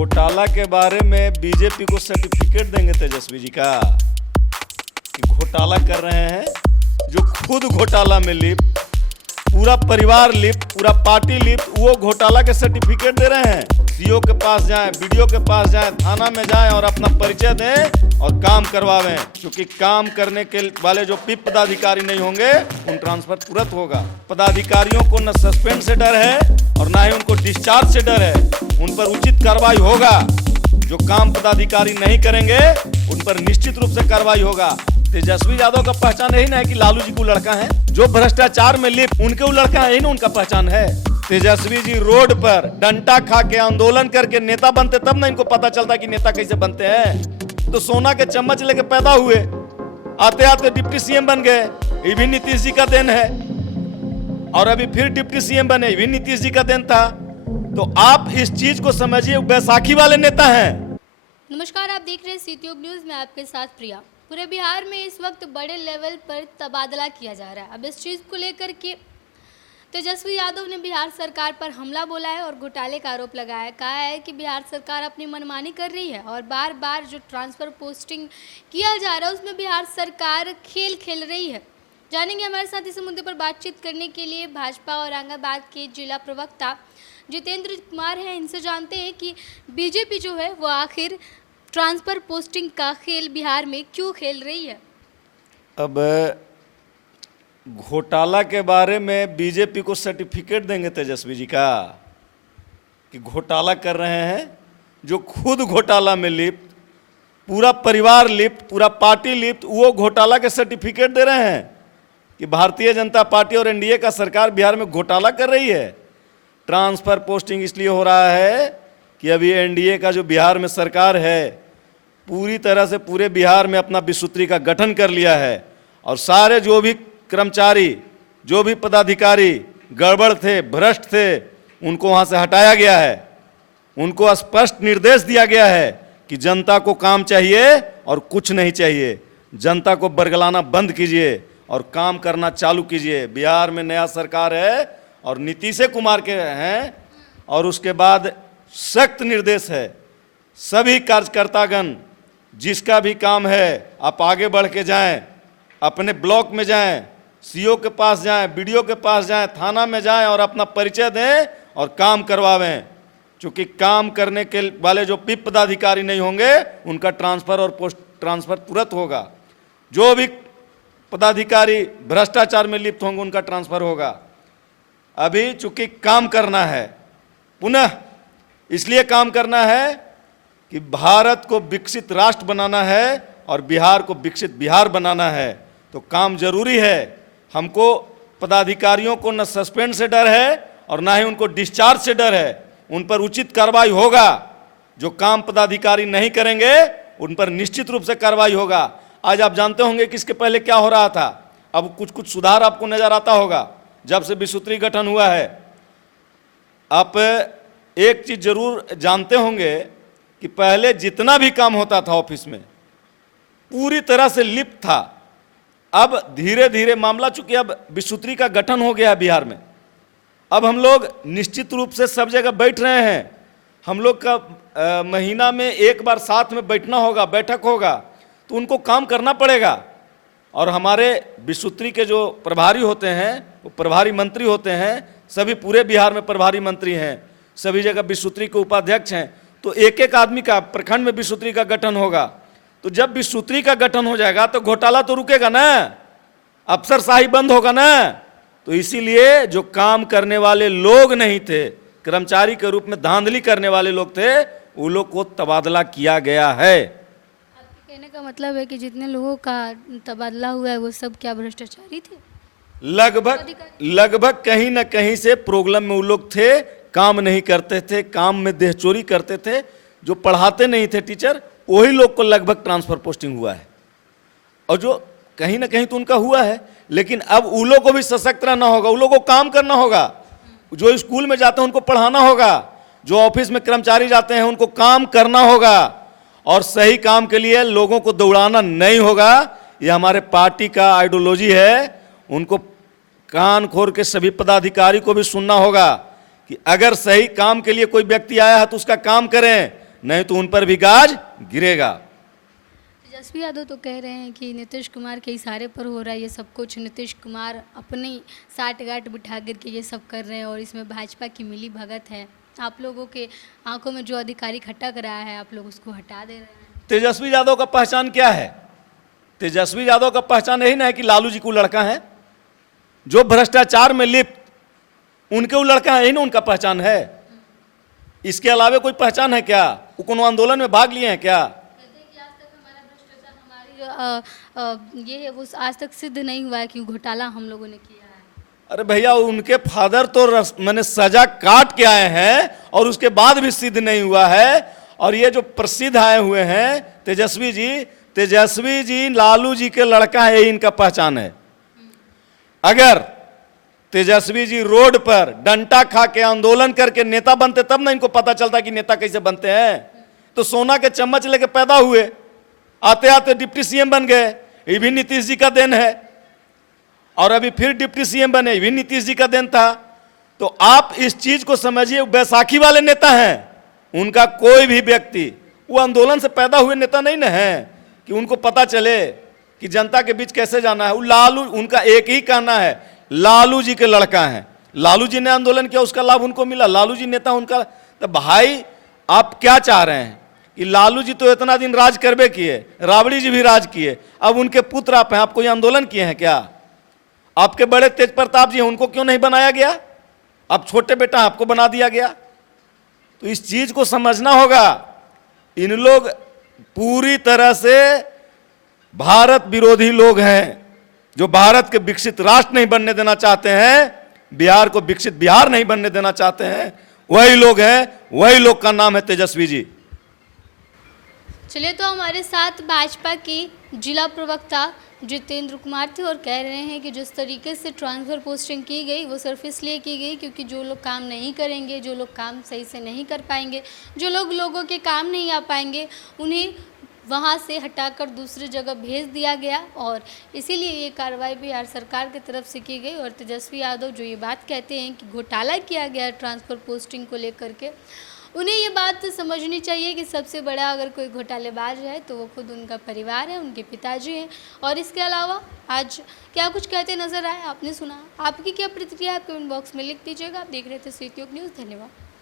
घोटाला के बारे में बीजेपी को सर्टिफिकेट देंगे तेजस्वी जी का कि घोटाला कर रहे हैं, जो खुद घोटाला में लिप्त, पूरा परिवार लिप्त, पूरा पार्टी लिप्त, वो घोटाला के सर्टिफिकेट दे रहे हैं। सीओ के पास जाएं, बीडीओ के पास जाएं, थाना में जाएं और अपना परिचय दें और काम करवावें, क्योंकि काम करने के वाले जो पिप पदाधिकारी नहीं होंगे उन ट्रांसफर तुरंत होगा। पदाधिकारियों को न सस्पेंड से डर है और ना ही उनको डिस्चार्ज से डर है, उन पर उचित कार्रवाई होगा। जो काम पदाधिकारी नहीं करेंगे उन पर निश्चित रूप से कार्रवाई होगा। तेजस्वी यादव का पहचान यही ना है कि लालू जी को लड़का है, जो भ्रष्टाचार में लिप्त उनके वो लड़का है, यही ना उनका पहचान है। तेजस्वी जी रोड पर डंडा खा के आंदोलन करके नेता बनते, तब ना इनको पता चलता कि नेता कैसे बनते हैं। तो सोना के चम्मच लेके पैदा हुए, आते आते डिप्टी सीएम बन गए, ये भी नीतीश जी का देन है। और अभी फिर डिप्टी सीएम बने, ये भी नीतीश जी का देन था। तो आप इस चीज को समझिए, बैसाखी वाले नेता हैं। नमस्कार, आप देख रहे हैं सीटीयूब न्यूज़ में आपके साथ प्रिया। पूरे बिहार में इस वक्त बड़े लेवल पर तबादला किया जा रहा है। अब इस चीज़ को लेकर के तेजस्वी यादव ने बिहार सरकार पर हमला बोला है और घोटाले का आरोप लगाया है। कहा है कि बिहार सरकार अपनी मनमानी कर रही है और बार बार जो ट्रांसफ़र पोस्टिंग किया जा रहा है उसमें बिहार सरकार खेल खेल रही है। जानेंगे हमारे साथ इस मुद्दे पर बातचीत करने के लिए भाजपा औरंगाबाद के जिला प्रवक्ता जितेंद्र कुमार हैं। इनसे जानते हैं कि बीजेपी जो है वो आखिर ट्रांसफ़र पोस्टिंग का खेल बिहार में क्यों खेल रही है। अब घोटाला के बारे में बीजेपी को सर्टिफिकेट देंगे तेजस्वी जी का कि घोटाला कर रहे हैं, जो खुद घोटाला में लिप्त, पूरा परिवार लिप्त, पूरा पार्टी लिप्त, वो घोटाला के सर्टिफिकेट दे रहे हैं कि भारतीय जनता पार्टी और एनडीए का सरकार बिहार में घोटाला कर रही है। ट्रांसफ़र पोस्टिंग इसलिए हो रहा है कि अभी एनडीए का जो बिहार में सरकार है पूरी तरह से पूरे बिहार में अपना विसूत्री का गठन कर लिया है और सारे जो भी कर्मचारी, जो भी पदाधिकारी गड़बड़ थे, भ्रष्ट थे, उनको वहाँ से हटाया गया है। उनको स्पष्ट निर्देश दिया गया है कि जनता को काम चाहिए और कुछ नहीं चाहिए। जनता को बरगलाना बंद कीजिए और काम करना चालू कीजिए। बिहार में नया सरकार है और नीतीश कुमार के हैं और उसके बाद सख्त निर्देश है, सभी कार्यकर्तागण जिसका भी काम है आप आगे बढ़ के जाएं, अपने ब्लॉक में जाएं, सीओ के पास जाएं, बीडीओ के पास जाएं, थाना में जाएं और अपना परिचय दें और काम करवावें, क्योंकि काम करने के वाले जो पिप पदाधिकारी नहीं होंगे उनका ट्रांसफ़र और पोस्ट ट्रांसफ़र तुरंत होगा। जो भी पदाधिकारी भ्रष्टाचार में लिप्त होंगे उनका ट्रांसफ़र होगा। अभी चूंकि काम करना है, पुनः इसलिए काम करना है कि भारत को विकसित राष्ट्र बनाना है और बिहार को विकसित बिहार बनाना है, तो काम जरूरी है। हमको पदाधिकारियों को न सस्पेंड से डर है और ना ही उनको डिस्चार्ज से डर है, उन पर उचित कार्रवाई होगा। जो काम पदाधिकारी नहीं करेंगे उन पर निश्चित रूप से कार्रवाई होगा। आज आप जानते होंगे कि इसके पहले क्या हो रहा था, अब कुछ सुधार आपको नजर आता होगा जब से विसूत्री गठन हुआ है। आप एक चीज जरूर जानते होंगे कि पहले जितना भी काम होता था ऑफिस में पूरी तरह से लिप्त था। अब धीरे धीरे मामला, चूंकि अब विसूत्री का गठन हो गया है बिहार में, अब हम लोग निश्चित रूप से सब जगह बैठ रहे हैं। हम लोग का महीना में एक बार साथ में बैठना होगा, बैठक होगा, तो उनको काम करना पड़ेगा। और हमारे विसूत्री के जो प्रभारी होते हैं वो प्रभारी मंत्री होते हैं, सभी पूरे बिहार में प्रभारी मंत्री हैं, सभी जगह विसूत्री के उपाध्यक्ष हैं। तो एक एक आदमी का प्रखंड में विसूत्री का गठन होगा। तो जब विसूत्री का गठन हो जाएगा तो घोटाला तो रुकेगा ना, अफसरशाही बंद होगा ना। तो इसीलिए जो काम करने वाले लोग नहीं थे, कर्मचारी के रूप में धांधली करने वाले लोग थे, वो लोग को तबादला किया गया है। आपके कहने का मतलब है कि जितने लोगों का तबादला हुआ है वो सब क्या भ्रष्टाचारी थे? लगभग कहीं ना कहीं से प्रॉब्लम में वो लोग थे, काम नहीं करते थे, काम में देहचोरी करते थे, जो पढ़ाते नहीं थे टीचर, वही लोग को लगभग ट्रांसफ़र पोस्टिंग हुआ है। और जो कहीं ना कहीं तो उनका हुआ है, लेकिन अब उन लोगों को भी सशक्त रहना होगा, उन लोगों को काम करना होगा। जो स्कूल में जाते हैं उनको पढ़ाना होगा, जो ऑफिस में कर्मचारी जाते हैं उनको काम करना होगा और सही काम के लिए लोगों को दौड़ाना नहीं होगा। ये हमारे पार्टी का आइडियोलॉजी है। उनको कान खोल के सभी पदाधिकारी को भी सुनना होगा कि अगर सही काम के लिए कोई व्यक्ति आया है तो उसका काम करें, नहीं तो उन पर भी गाज गिरेगा। तेजस्वी यादव तो कह रहे हैं कि नीतीश कुमार के इशारे पर हो रहा है ये सब कुछ, नीतीश कुमार अपनी साठगांठ बिठा करके ये सब कर रहे हैं और इसमें भाजपा की मिली भगत है। आप लोगों के आंखों में जो अधिकारी खटक रहा है आप लोग उसको हटा दे रहे हैं। तेजस्वी यादव का पहचान क्या है? तेजस्वी यादव का पहचान यही ना है कि लालू जी को लड़का है, जो भ्रष्टाचार में लिप्त उनके वो लड़का है, यही ना उनका पहचान है। इसके अलावा कोई पहचान है क्या? वो कोनो आंदोलन में भाग लिए हैं क्या? ये है वो आज तक सिद्ध नहीं हुआ है कि घोटाला हम लोगों ने किया है। अरे भैया, उनके फादर तो मैंने सजा काट के आए हैं और उसके बाद भी सिद्ध नहीं हुआ है। और ये जो प्रसिद्ध आए हुए हैं तेजस्वी जी लालू जी के लड़का है, यही इनका पहचान है। अगर तेजस्वी जी रोड पर डंडा खा के आंदोलन करके नेता बनते तब ना इनको पता चलता कि नेता कैसे बनते हैं। तो सोना के चम्मच लेके पैदा हुए, आते आते डिप्टी सीएम बन गए, ये भी नीतीश जी का देन है। और अभी फिर डिप्टी सीएम बने, ये भी नीतीश जी का देन था। तो आप इस चीज को समझिए, बैसाखी वाले नेता हैं। उनका कोई भी व्यक्ति वो आंदोलन से पैदा हुए नेता नहीं ना है कि उनको पता चले कि जनता के बीच कैसे जाना है। वो लालू, उनका एक ही कहना है, लालू जी के लड़का हैं। लालू जी ने आंदोलन किया, उसका लाभ उनको मिला, लालू जी नेता उनका। तो भाई आप क्या चाह रहे हैं कि लालू जी तो इतना दिन राज करबे किए, राबड़ी जी भी राज किए, अब उनके पुत्र आप हैं, आप कोई आंदोलन किए हैं क्या? आपके बड़े तेज प्रताप जी हैं, उनको क्यों नहीं बनाया गया? अब छोटे बेटा आपको बना दिया गया। तो इस चीज को समझना होगा। इन लोग पूरी तरह से भारत विरोधी लोग हैं, जो भारत के विकसित राष्ट्र नहीं बनने देना चाहते हैं, बिहार को विकसित बिहार नहीं बनने देना चाहते हैं, वही लोग हैं। वही लोग का नाम है तेजस्वी जी। चलिए, तो हमारे साथ भाजपा की जिला प्रवक्ता जितेंद्र कुमार थे और कह रहे हैं कि जिस तरीके से ट्रांसफ़र पोस्टिंग की गई वो सिर्फ इसलिए की गई क्योंकि जो लोग काम नहीं करेंगे, जो लोग काम सही से नहीं कर पाएंगे, जो लोग लोगों के काम नहीं आ पाएंगे, उन्हें वहाँ से हटाकर दूसरी जगह भेज दिया गया। और इसीलिए ये कार्रवाई बिहार सरकार की तरफ से की गई। और तेजस्वी यादव जो ये बात कहते हैं कि घोटाला किया गया ट्रांसफ़र पोस्टिंग को लेकर के, उन्हें ये बात समझनी चाहिए कि सबसे बड़ा अगर कोई घोटालेबाज है तो वो खुद उनका परिवार है, उनके पिताजी हैं। और इसके अलावा आज क्या कुछ कहते नजर आए आपने सुना। आपकी क्या प्रतिक्रिया है आप कमेंट बॉक्स में लिख दीजिएगा। आप देख रहे थे सीटी न्यूज़। धन्यवाद।